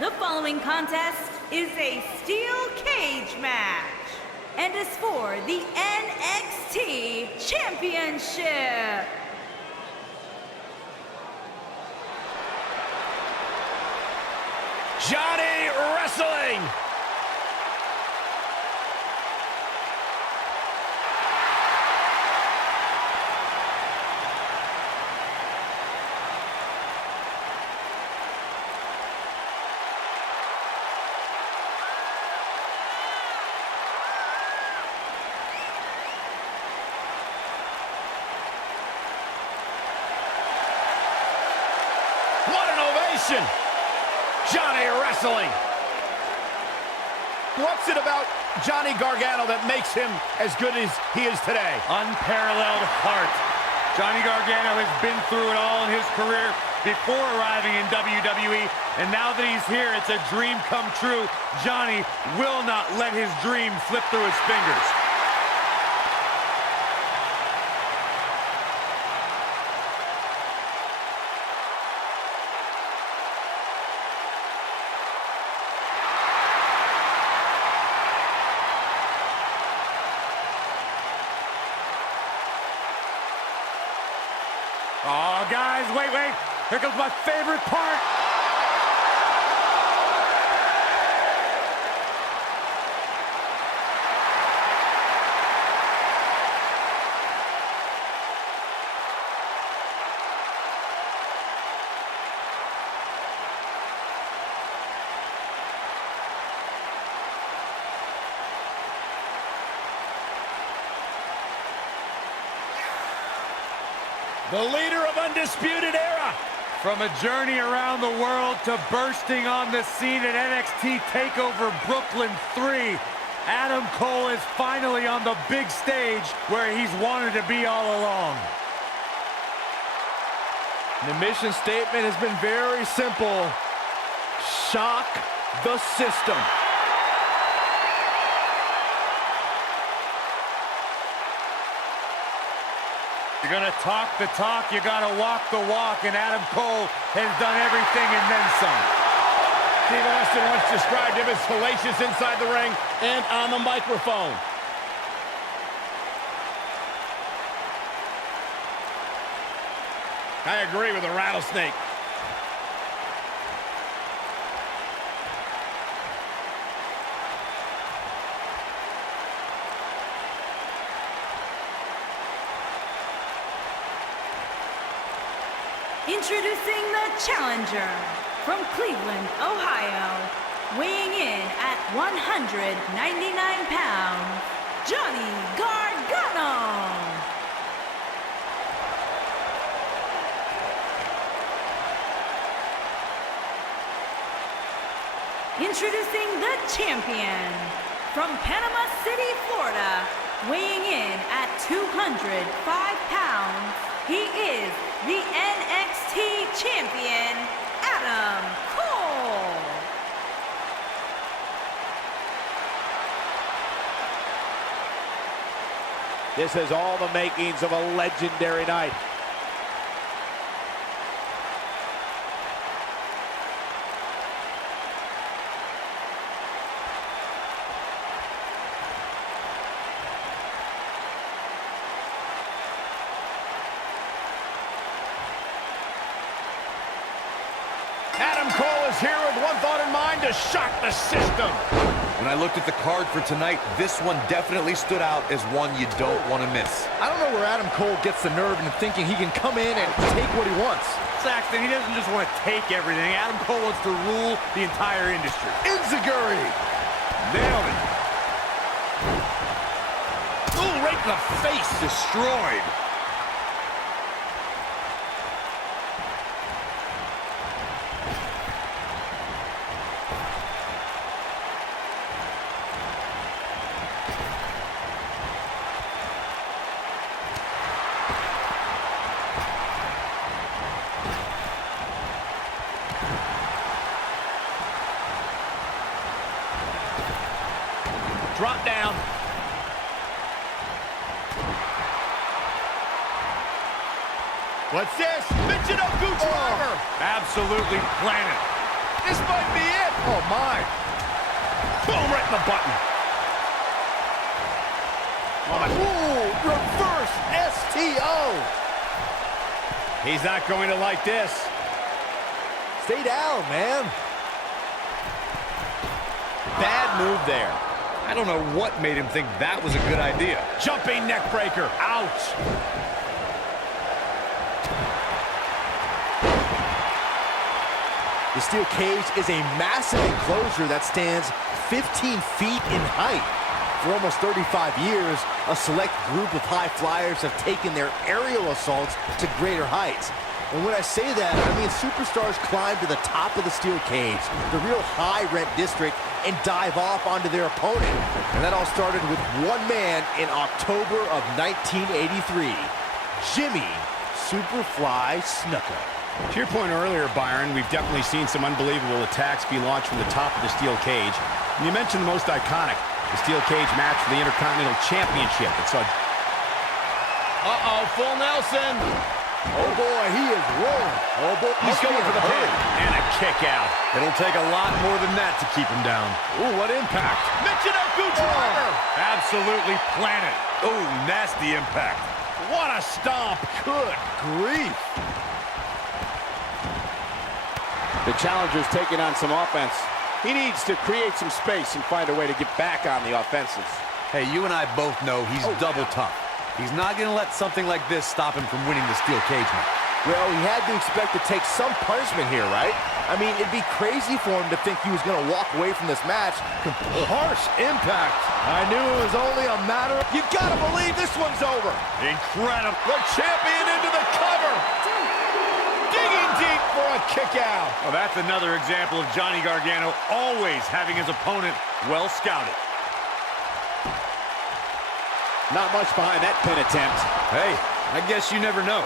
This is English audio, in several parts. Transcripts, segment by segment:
The following contest is a steel cage match and is for the NXT Championship. Johnny Wrestling. What an ovation! Johnny Wrestling. What's it about Johnny Gargano that makes him as good as he is today? Unparalleled heart. Johnny Gargano has been through it all in his career before arriving in WWE, and now that he's here, it's a dream come true. Johnny will not let his dream slip through his fingers. Oh, guys, wait. Here comes my favorite part. The leader of Undisputed Era. From a journey around the world to bursting on the scene at NXT TakeOver Brooklyn 3, Adam Cole is finally on the big stage where he's wanted to be all along. The mission statement has been very simple. Shock the system. You're gonna talk the talk, you gotta walk the walk, and Adam Cole has done everything and then some. Steve Austin once described him as hellacious inside the ring and on the microphone. I agree with the rattlesnake. Introducing the challenger from Cleveland, Ohio, weighing in at 199 pounds, Johnny Gargano. Introducing the champion from Panama City, Florida, weighing in at 205 pounds, he is the NXT champion, Adam Cole. This has all the makings of a legendary night. Adam Cole is here with one thought in mind: to shock the system. When I looked at the card for tonight, this one definitely stood out as one you don't want to miss. I don't know where Adam Cole gets the nerve in thinking he can come in and take what he wants. Saxton, he doesn't just want to take everything. Adam Cole wants to rule the entire industry. Enziguri! Nailed it. Ooh, right in the face. Destroyed. Drop down. What's this? Michinoku driver. Absolutely planet. This might be it. Oh, my. Boom, right in the button. Ooh, reverse STO. He's not going to like this. Stay down, man. Bad move there. I don't know what made him think that was a good idea. Jumping neck breaker. Ouch. The steel cage is a massive enclosure that stands 15 feet in height. For almost 35 years, a select group of high flyers have taken their aerial assaults to greater heights. And when I say that, I mean superstars climb to the top of the steel cage, the real high-rent district, and dive off onto their opponent. And that all started with one man in October of 1983, Jimmy Superfly Snuka. To your point earlier, Byron, we've definitely seen some unbelievable attacks be launched from the top of the steel cage. And you mentioned the most iconic, the steel cage match for the Intercontinental Championship. It's full Nelson. Oh boy, he is rolling. Oh boy, He's going for the pin. And a kick out. It'll take a lot more than that to keep him down. Ooh, what impact. Michinoku driver. Absolutely planted. Oh, nasty impact. What a stomp. Good grief. The challenger's taking on some offense. He needs to create some space and find a way to get back on the offensive. Hey, you and I both know he's double tough. He's not going to let something like this stop him from winning the steel cage match. Well, he had to expect to take some punishment here, right? I mean, it'd be crazy for him to think he was going to walk away from this match. Harsh impact. I knew it was only a matter of... You gotta believe this one's over. Incredible. The champion into the cover. Digging deep for a kick out. Well, that's another example of Johnny Gargano always having his opponent well scouted. Not much behind that pin attempt. Hey, I guess you never know.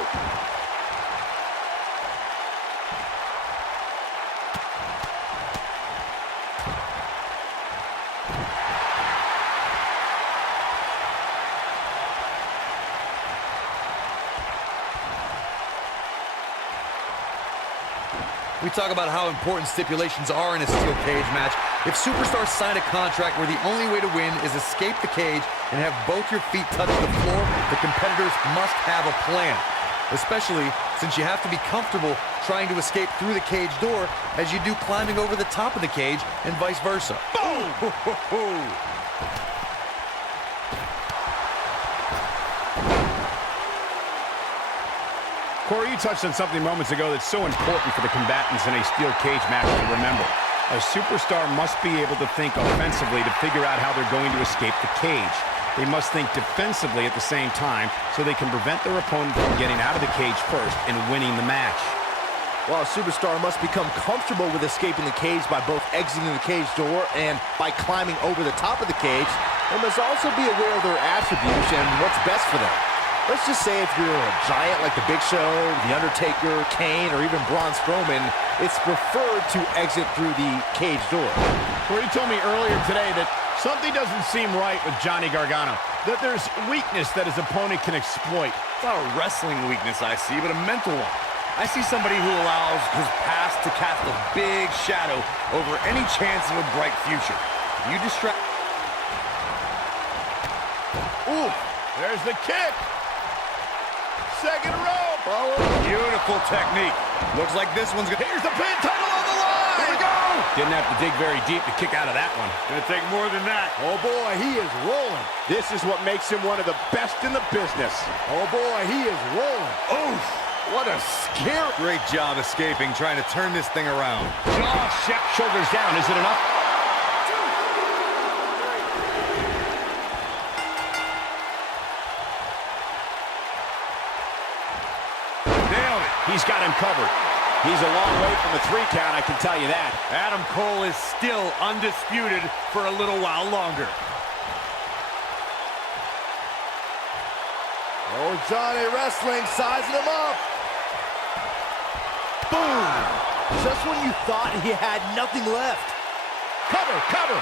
We talk about how important stipulations are in a steel cage match. If superstars sign a contract where the only way to win is escape the cage and have both your feet touch the floor, the competitors must have a plan. Especially since you have to be comfortable trying to escape through the cage door as you do climbing over the top of the cage and vice versa. Boom! Corey, you touched on something moments ago that's so important for the combatants in a steel cage match to remember. A superstar must be able to think offensively to figure out how they're going to escape the cage. They must think defensively at the same time so they can prevent their opponent from getting out of the cage first and winning the match. Well, a superstar must become comfortable with escaping the cage by both exiting the cage door and by climbing over the top of the cage. They must also be aware of their attributes and what's best for them. Let's just say if you're a giant like The Big Show, The Undertaker, Kane, or even Braun Strowman, it's preferred to exit through the cage door. Corey told me earlier today that something doesn't seem right with Johnny Gargano, that there's weakness that his opponent can exploit. It's not a wrestling weakness I see, but a mental one. I see somebody who allows his past to cast a big shadow over any chance of a bright future. You distract... Ooh, there's the kick. Second rope. Beautiful technique. Looks like this one's gonna... Here's the pin, title on the line. Here we go! Didn't have to dig very deep to kick out of that one. Gonna take more than that. Oh boy, he is rolling. This is what makes him one of the best in the business. Oh boy, he is rolling. Oof! What a scare! Great job escaping, trying to turn this thing around. Shoulders down, is it enough? Nailed it. He's got him covered. He's a long way from the 3 count, I can tell you that. Adam Cole is still undisputed for a little while longer. Oh, Johnny Wrestling sizing him up. Boom! Just when you thought he had nothing left. Cover, cover.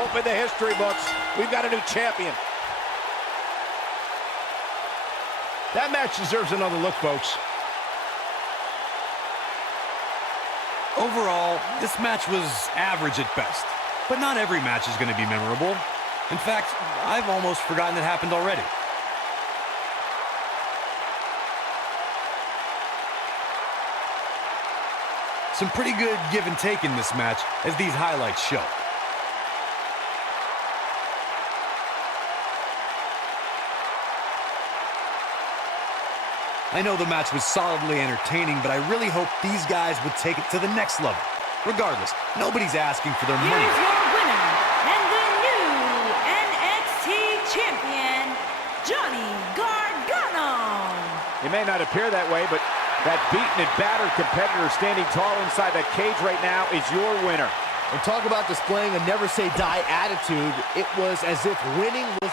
Open the history books. We've got a new champion. That match deserves another look, folks. Overall, this match was average at best. But not every match is going to be memorable. In fact, I've almost forgotten it happened already. Some pretty good give and take in this match, as these highlights show. I know the match was solidly entertaining, but I really hope these guys would take it to the next level. Regardless, nobody's asking for their money. Here's your winner, and the new NXT champion, Johnny Gargano. It may not appear that way, but that beaten and battered competitor standing tall inside that cage right now is your winner. And talk about displaying a never say die attitude. It was as if winning was